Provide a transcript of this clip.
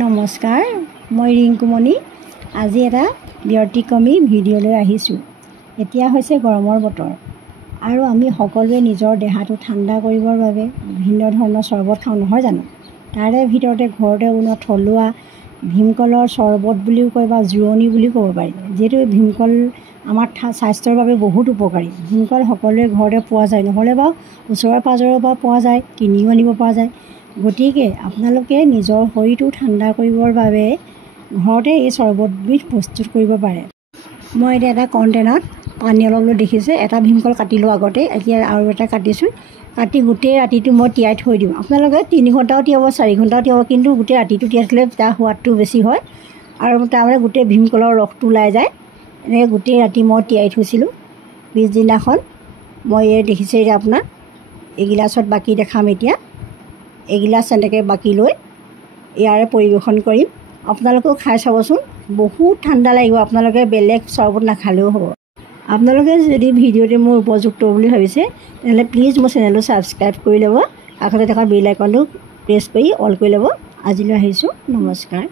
নমস্কাৰ, মই ৰিংকুমণি। আজি এটা ব্যতিক্ৰমী ভিডিঅ'লৈ আহিছোঁ। এতিয়া হৈছে গৰমৰ বতৰ আৰু আমি সকলোৱে নিজৰ দেহাটো ঠাণ্ডা কৰিবৰ বাবে বিভিন্ন ধৰণৰ চৰ্বত খাওঁ, নহয় জানো? তাৰে ভিতৰতে ঘৰতে বনোৱা থলুৱা ভীমকলৰ চৰ্বত বুলিও কয় বা জোৰণি বুলিও ক'ব পাৰি। যিহেতু ভীমকল আমাৰ স্বাস্থ্যৰ বাবে বহুত উপকাৰী। ভীমকল সকলোৰে ঘৰতে পোৱা যায়, নহ'লে বা ওচৰে পাঁজৰৰ পৰা পোৱা যায়, কিনিও আনিব পৰা যায়। গতিকে আপোনালোকে নিজৰ শৰীৰটো ঠাণ্ডা কৰিবৰ বাবে ঘৰতে এই চৰ্বতবিধ প্ৰস্তুত কৰিব পাৰে। মই এতিয়া এটা কণ্টেইনাৰত পানী অলপ লৈ দেখিছে, এটা ভীমকল কাটিলোঁ আগতে, এতিয়া আৰু এটা কাটিছোঁ। কাটি গোটেই ৰাতিটো মই তিয়াই থৈ দিওঁ। আপোনালোকে 3 ঘণ্টাও তিয়াব, 4 ঘণ্টাও তিয়াব, কিন্তু গোটেই ৰাতিটো তিয়াই থ'লে তাৰ সোৱাদটো বেছি হয় আৰু তাৰমানে গোটেই ভীমকলৰ ৰসটো ওলাই যায়। এনেকৈ গোটেই ৰাতি মই তিয়াই থৈছিলোঁ। পিছদিনাখন মই এই দেখিছে এতিয়া আপোনাৰ এগিলাচত বাকি দেখাম। এতিয়া এগিলাচ এনেকৈ বাকি লৈ ইয়াৰে পৰিৱেশন কৰিম। আপোনালোকেও খাই চাবচোন, বহুত ঠাণ্ডা লাগিব। আপোনালোকে বেলেগ চৰ্বত নাখালেও হ'ব। আপোনালোকে যদি ভিডিঅ'টো মোৰ উপযুক্ত বুলি ভাবিছে, তেনেহ'লে প্লিজ মোৰ চেনেলটো ছাবস্ক্ৰাইব কৰি ল'ব, কাষতে থকা বেল আইকনটো প্ৰেছ কৰি অল কৰি ল'ব। আজিলৈ আহিছোঁ, নমস্কাৰ।